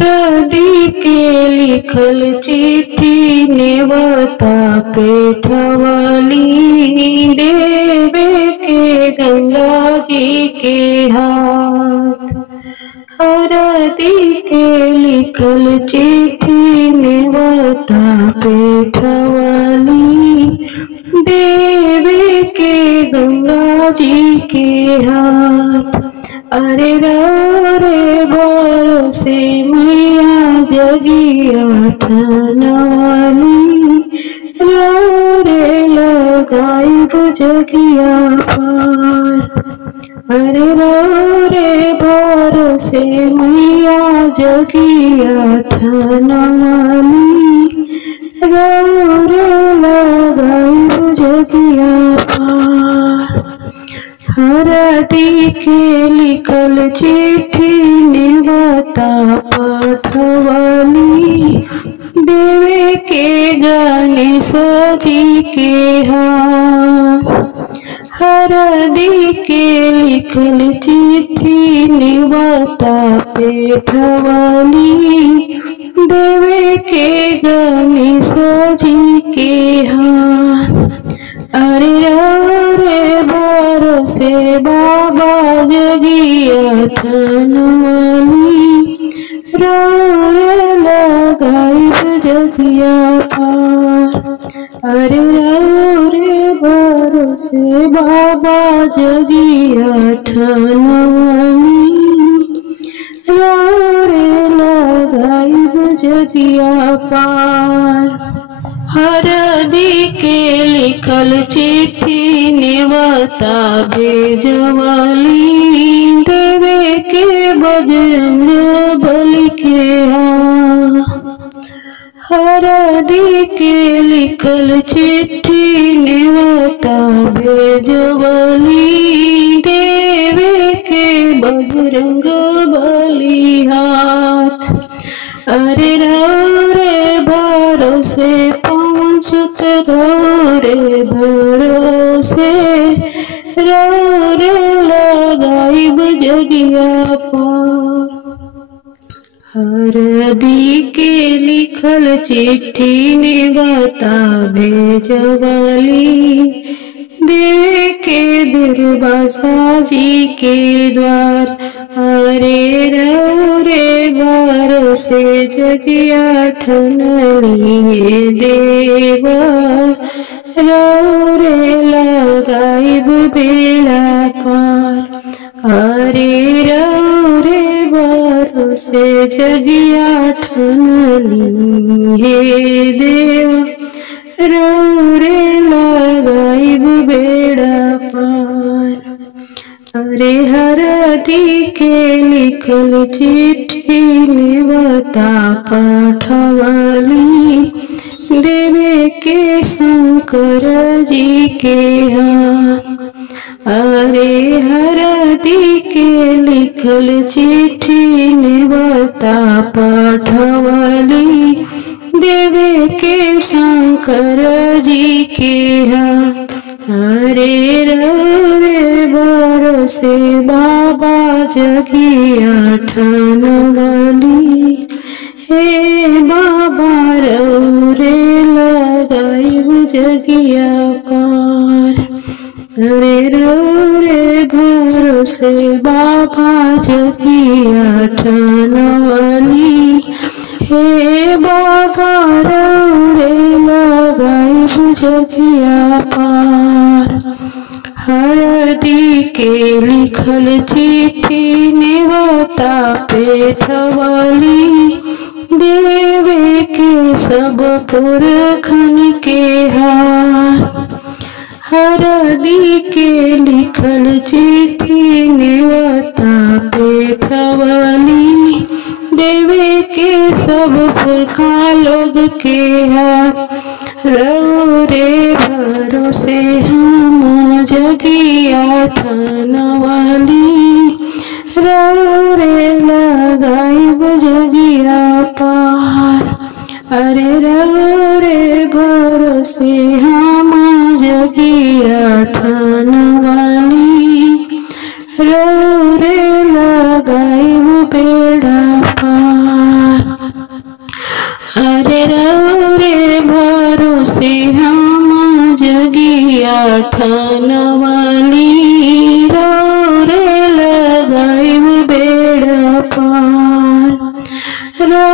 हरदी के लिखल चिट्ठी नेवता पेठवली देवे के गंगा जी के हाथ। हरदी के लिखल चिट्ठी नेवता पेठवली देवे के गंगा जी के हाथ। अरे रे बरसे मैया जगिया ठनवाली रे लगाई जगिया पार। अरे रे बरसे मैया जगिया ठनवाली रे लगाई जगिया पार। हरदी के लिखल चिट्ठी नेवता पाठवली देवे के गणेश जी के हाथ। हरदी के लिखल चिट्ठी नेवता पेठवली देवे के गणेश जी के हाथ। अरे रे बरसे बाबा जगिया ठनवाली रे लगाई जगिया पार। अरे रे बरसे बाबा जगिया ठनवाली रे लगाई जगिया पार। हरदी के लिखल चिट्ठी नेवता भेजवली देवे के बजरंग बली के हाथ। हरदी के लिखल चिट्ठी नेवता भेजवली देवे के बजरंग बली हाथ। अरे रे भरोसे सुत रे भरोसे रे लगाई जगिया पार। हरदी के लिखल चिट्ठी नेवता भेजवली देवे के दुर्वासा जी के द्वार। अरे रे भरोसे जगिया ठनली देवा रे लगाई बेड़ा पार। अरे रे भरोसे जगिया ठनली हे देवा रे लगाई बेड़ा पार। अरे हरदी के लिखल चिट्ठी नेवता पाठवली देवे के शंकर जी के हाथ। अरे हरदी के लिखल चिट्ठी नेवता पाठवली देवे के शंकर जी के हाथ। अरे रे बरसे बाबा जगिया ठनवाली हे बाबा रे लगाई जगिया पार। अरे रे भरोसे बाबा जगिया ठनवाली हे बाबा रे लगाई जगिया पार। हरदी के लिखल चिट्ठी नेवता पेठवली देवे के सब पुरखन के हाथ। हरदी के लिखल चिट्ठी नेवता पेठवली देवे के सब पुरखा लोग के हाथ। रे भरोसे हम जगिया ठनवाली रे लगाई जगिया पार। अरे रे भरोसे हम जगिया ठनवाली रे लगाई बेड़ा पार। अरे रो रे भरोसे हम जगिया ठनवाली रो रे लगाई बेड़ा पार रो